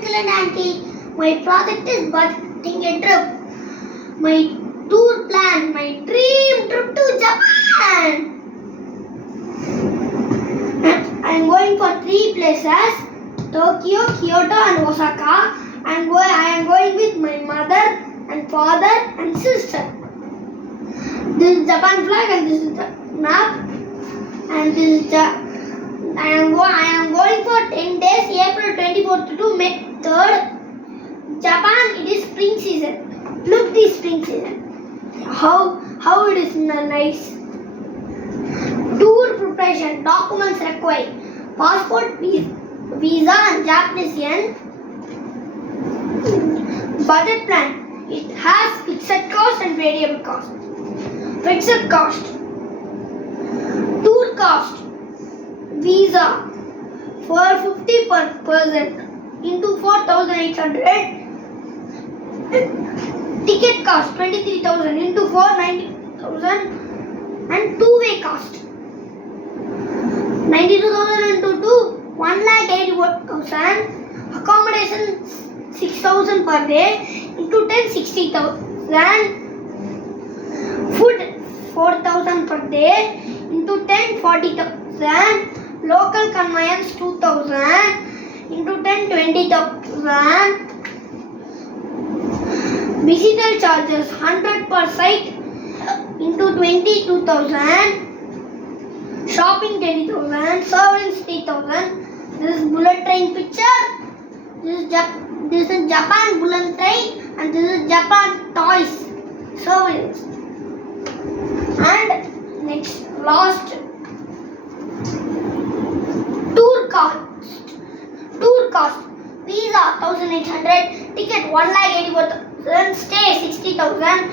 uncle and auntie. My project is budgeting a trip. My tour plan, my dream trip to Japan. And I am going for 3 places: Tokyo, Kyoto, and Osaka. I am going with my mother and father and sister. This is Japan flag and this is the map. And this is the I am going for 10 days, April 24th to May 3rd. Japan, it is spring season. Look this spring season. How it is nice. Tour preparation, documents required: passport, visa and Japanese yen. Budget plan, it has fixed cost and variable cost. Fixed cost, tour cost, visa for 50 per person into 4,800. Ticket cost 23,000 into 490,000, and two-way cost 92,000 into 1,81,000. Accommodation 6,000 per day into 10 60,000. Food 4,000 per day into 10 40,000. Local conveyance 2,000 into 10 20,000. Visitor charges 100 per site into 22,000. Shopping 20,000. Servants 3,000. This is bullet train picture. This is Japan bullet train and this is Japan toys. Servants. And next last, tour cost. Visa 1,800. Ticket 1,84,000. Stay 60,000.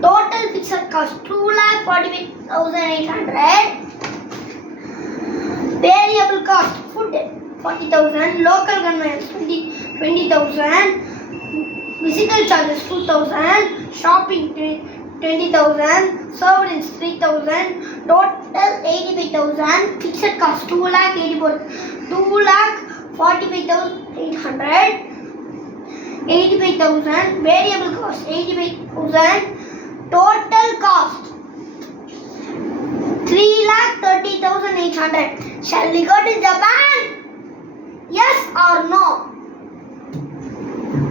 Total fixed cost 2,45,800. Variable cost: food 40,000. Local conveyance 20,000. Visitor charges 2,000. Shopping 20,000. Servants 3,000. Total 85,000. Fixed cost 2,45,800. 85,000. Variable cost 85,000. Total cost 3,30,800. Shall we go to Japan? Yes or no?